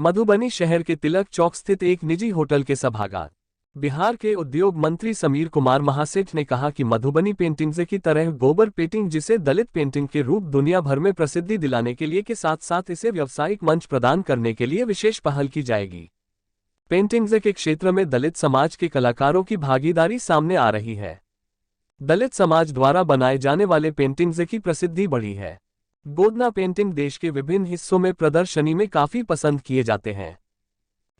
मधुबनी शहर के तिलक चौक स्थित एक निजी होटल के सभागार। बिहार के उद्योग मंत्री समीर कुमार महासेठ ने कहा कि मधुबनी पेंटिंग्स की तरह गोबर पेंटिंग, जिसे दलित पेंटिंग के रूप दुनिया भर में प्रसिद्धि दिलाने के लिए के साथ साथ इसे व्यावसायिक मंच प्रदान करने के लिए विशेष पहल की जाएगी। पेंटिंग्स के क्षेत्र में दलित समाज के कलाकारों की भागीदारी सामने आ रही है। दलित समाज द्वारा बनाए जाने वाले पेंटिंग्स की प्रसिद्धि बढ़ी है। गोदना पेंटिंग देश के विभिन्न हिस्सों में प्रदर्शनी में काफी पसंद किए जाते हैं।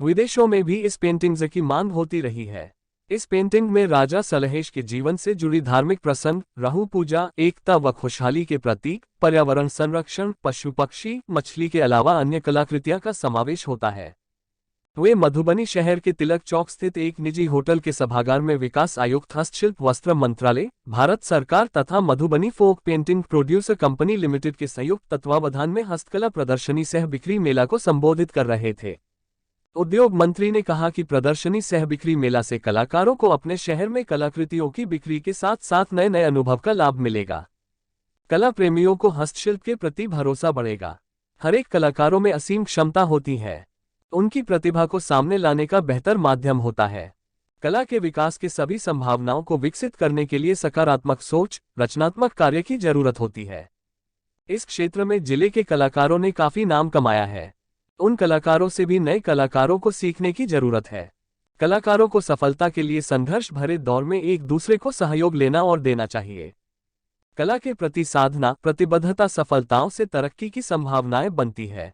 विदेशों में भी इस पेंटिंग्स की मांग होती रही है। इस पेंटिंग में राजा सलहेश के जीवन से जुड़ी धार्मिक प्रसंग, रहु पूजा, एकता व खुशहाली के प्रतीक, पर्यावरण संरक्षण, पशु पक्षी, मछली के अलावा अन्य कलाकृतियां का समावेश होता है। वे मधुबनी शहर के तिलक चौक स्थित एक निजी होटल के सभागार में विकास आयुक्त, हस्तशिल्प वस्त्र मंत्रालय, भारत सरकार तथा Madhubani folk painting producer company limited के संयुक्त तत्वावधान में हस्तकला प्रदर्शनी सह बिक्री मेला को संबोधित कर रहे थे। उद्योग मंत्री ने कहा कि प्रदर्शनी सह बिक्री मेला से कलाकारों को अपने शहर में कलाकृतियों की बिक्री के साथ साथ नए नए अनुभव का लाभ मिलेगा। कला प्रेमियों को हस्तशिल्प के प्रति भरोसा बढ़ेगा। हर एक कलाकारों में असीम क्षमता होती है। उनकी प्रतिभा को सामने लाने का बेहतर माध्यम होता है। कला के विकास के सभी संभावनाओं को विकसित करने के लिए सकारात्मक सोच, रचनात्मक कार्य की जरूरत होती है। इस क्षेत्र में जिले के कलाकारों ने काफी नाम कमाया है। उन कलाकारों से भी नए कलाकारों को सीखने की जरूरत है। कलाकारों को सफलता के लिए संघर्ष भरे दौर में एक दूसरे को सहयोग लेना और देना चाहिए। कला के प्रति साधना, प्रतिबद्धता सफलताओं से तरक्की की संभावनाएं बनती है।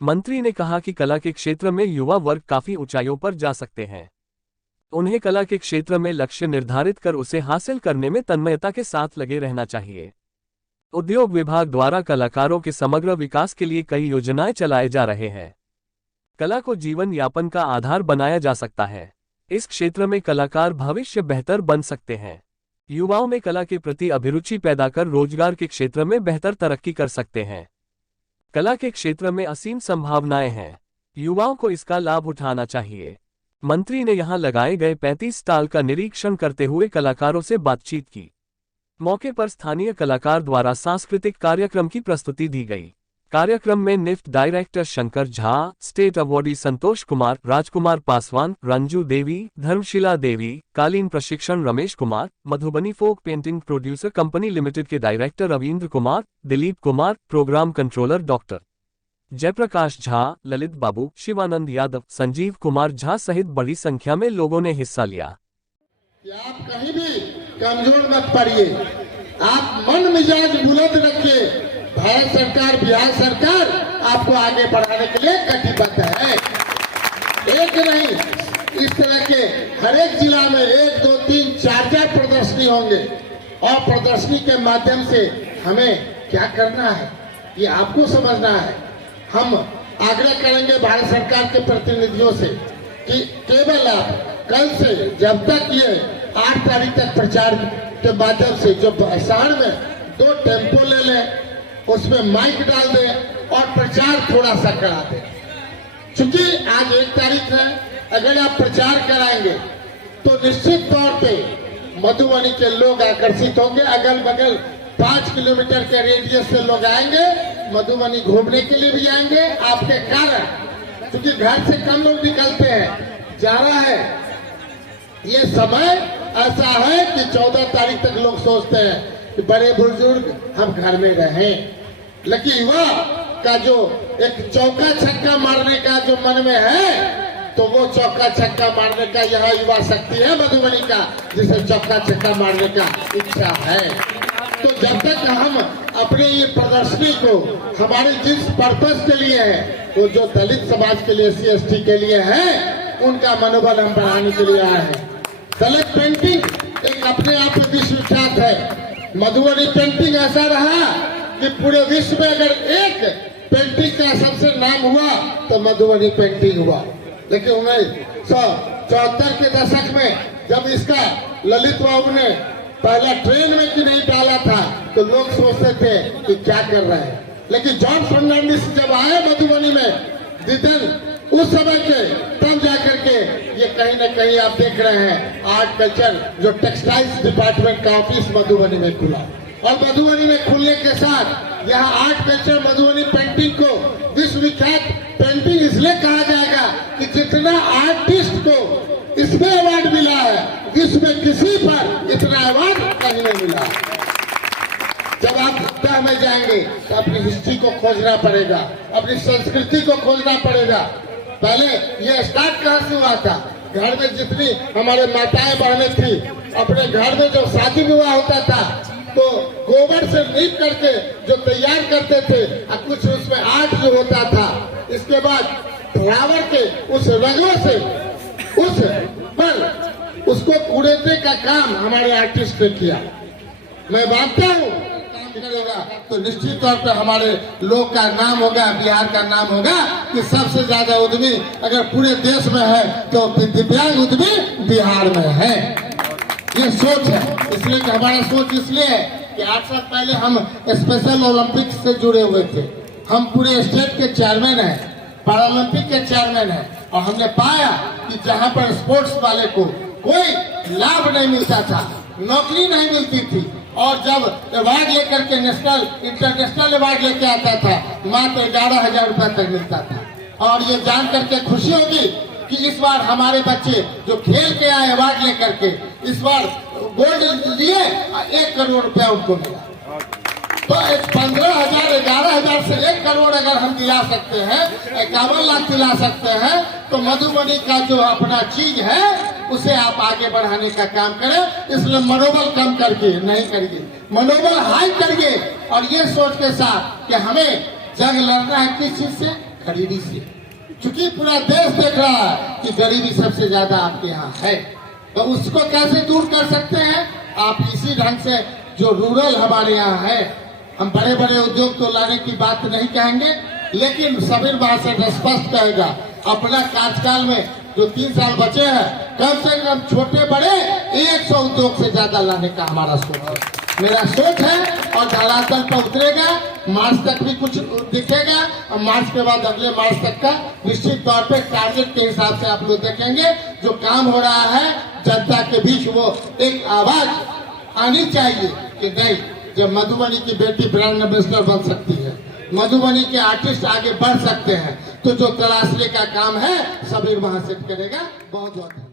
मंत्री ने कहा कि कला के क्षेत्र में युवा वर्ग काफी ऊंचाइयों पर जा सकते हैं। उन्हें कला के क्षेत्र में लक्ष्य निर्धारित कर उसे हासिल करने में तन्मयता के साथ लगे रहना चाहिए। उद्योग विभाग द्वारा कलाकारों के समग्र विकास के लिए कई योजनाएं चलाए जा रहे हैं। कला को जीवन यापन का आधार बनाया जा सकता है। इस क्षेत्र में कलाकार भविष्य बेहतर बन सकते हैं। युवाओं में कला के प्रति अभिरुचि पैदा कर रोजगार के क्षेत्र में बेहतर तरक्की कर सकते हैं। कला के क्षेत्र में असीम संभावनाएं हैं। युवाओं को इसका लाभ उठाना चाहिए। मंत्री ने यहां लगाए गए 35 स्टॉल का निरीक्षण करते हुए कलाकारों से बातचीत की। मौके पर स्थानीय कलाकार द्वारा सांस्कृतिक कार्यक्रम की प्रस्तुति दी गई। कार्यक्रम में NIFT director Shankar Jha, state awardee Santosh Kumar, Rajkumar Paswan, Ranju Devi, Dharmshila Devi, कालीन प्रशिक्षण Ramesh Kumar, Madhubani folk painting producer company limited के director Ravindra Kumar, Dilip Kumar, program controller doctor Jayprakash Jha, Lalit Babu, Shivanand Yadav, Sanjeev Kumar Jha सहित बड़ी संख्या में लोगों ने हिस्सा लिया। आप कहीं भी कमजोर मत पड़िए। आप मन मिजाज बुलंद रखिए। भारत सरकार, बिहार सरकार आपको आगे बढ़ाने के लिए कटिबद्ध है। एक नहीं, इस तरह के हर एक जिला में 1, 2, 3, 4 प्रदर्शनी होंगे और प्रदर्शनी के माध्यम से हमें क्या करना है ये आपको समझना है। हम आग्रह करेंगे भारत सरकार के प्रतिनिधियों से कि केवल आप कल से जब तक ये 8 तारीख तक प्रचार के माध्यम से जो साढ़ में 2 टेम्पो ले लें, उसमें माइक डाल दें और प्रचार थोड़ा सा करा दें। चूंकि आज 1 तारीख है, अगर आप प्रचार कराएंगे तो निश्चित तौर पे मधुबनी के लोग आकर्षित होंगे। अगल बगल 5 किलोमीटर के रेडियस से लोग आएंगे, मधुबनी घूमने के लिए भी आएंगे आपके कारण। क्योंकि घर से कम लोग निकलते हैं, जा रहा है। ये समय ऐसा है कि 14 तारीख तक लोग सोचते हैं कि बड़े बुजुर्ग हम घर में रहें, लेकिन युवा का जो एक चौका छक्का मारने का जो मन में है, तो वो चौका छक्का मारने का यहाँ युवा शक्ति है मधुबनी का, जिसे चौका छक्का मारने का इच्छा है। तो जब तक हम अपने ये प्रदर्शनी को हमारे जिस पर्पस के लिए है, वो जो दलित समाज के लिए, SC/ST के लिए है, उनका मनोबल हम बढ़ाने के लिए आए हैं। दलित पेंटिंग एक अपने आप में विश्व विख्यात है। मधुबनी पेंटिंग ऐसा रहा कि पूरे विश्व में अगर एक पेंटिंग का सबसे नाम हुआ तो मधुबनी पेंटिंग हुआ। लेकिन 1974 के दशक में जब इसका ललित बाबू ने पहला ट्रेन में कि नहीं डाला था, तो लोग सोचते थे कि क्या कर रहे हैं। लेकिन जॉन फर्नांडिस जब आए मधुबनी में, उस समय के, तब जाकर के ये कहीं न कहीं आप देख रहे हैं आर्ट कल्चर जो टेक्सटाइल्स डिपार्टमेंट का ऑफिस मधुबनी में खुला। और मधुबनी में खुलने के साथ यहाँ आर्ट कल्चर मधुबनी पेंटिंग को विश्वविख्यात पेंटिंग इसलिए कहा जाएगा कि जितना आर्टिस्ट को इसमें अवार्ड मिला है, विश्व में किसी पर इतना अवार्ड कहीं नहीं मिला। जब आप तह में जाएंगे तो अपनी हिस्ट्री को खोजना पड़ेगा, अपनी संस्कृति को खोजना पड़ेगा। पहले ये स्टार्ट कहाँ से हुआ था? घर में जितनी हमारे माताएं बहनें थी, अपने घर में जो शादी विवाह होता था तो गोबर से लीप करके जो तैयार करते थे और कुछ उसमें आर्ट जो होता था, इसके बाद फ्लावर के उस रंगों से उस पर उसको उड़ेने का काम हमारे आर्टिस्ट ने किया। मैं मानता हूँ करेगा तो निश्चित तौर पर हमारे लोग का नाम होगा, बिहार का नाम होगा कि सबसे ज्यादा उद्यमी अगर पूरे देश में है तो दिव्यांग उद्यमी बिहार में है। ये सोच है, इसलिए कि हमारा सोच इसलिए है कि 8 साल पहले हम स्पेशल ओलंपिक्स से जुड़े हुए थे। हम पूरे स्टेट के चेयरमैन हैं, पैरालंपिक के चेयरमैन हैं, और हमने पाया कि जहां पर स्पोर्ट्स वाले को कोई लाभ नहीं मिलता था, नौकरी नहीं मिलती थी, और जब अवार्ड लेकर के नेशनल इंटरनेशनल अवार्ड लेके आता था मात्र 11,000 रुपए तक मिलता था। और ये जान करके खुशी होगी कि इस बार हमारे बच्चे जो खेल के आए अवार्ड लेकर के इस बार गोल्ड लिए 1 करोड़ रुपया उनको मिला। तो 15,000 11,000 से 1 करोड़ अगर हम दिला सकते हैं, 51 लाख दिला सकते हैं, तो मधुबनी का जो अपना चीज है उसे आप आगे बढ़ाने का काम करें। इसलिए मनोबल कम करके नहीं करिए, मनोबल हाई करिए, और ये सोच के साथ कि हमें जंग लड़ना है किस चीज से? गरीबी से। क्योंकि पूरा देश देख रहा है कि गरीबी सबसे ज्यादा आपके यहाँ है, तो उसको कैसे दूर कर सकते हैं? आप इसी ढंग से जो रूरल हमारे यहाँ है, हम बड़े बड़े उद्योग तो लाने की बात नहीं कहेंगे, लेकिन समीर महासेठ स्पष्ट कहेगा अपना कार्यकाल में जो 3 साल बचे हैं, कम से कम छोटे बड़े 100 उद्योग से ज्यादा लाने का हमारा सोच है, मेरा सोच है। और धरातल पर उतरेगा, मार्च तक भी कुछ दिखेगा, और मार्च के बाद अगले मार्च तक का निश्चित तौर पे टारगेट के हिसाब से आप लोग देखेंगे जो काम हो रहा है जनता के बीच, वो एक आवाज आनी चाहिए कि नहीं, जब मधुबनी की बेटी ब्रांड एम्बेसडर बन सकती है, मधुबनी के आर्टिस्ट आगे बढ़ सकते हैं, तो जो तलाशने का काम है समीर महासेठ करेगा। बहुत बहुत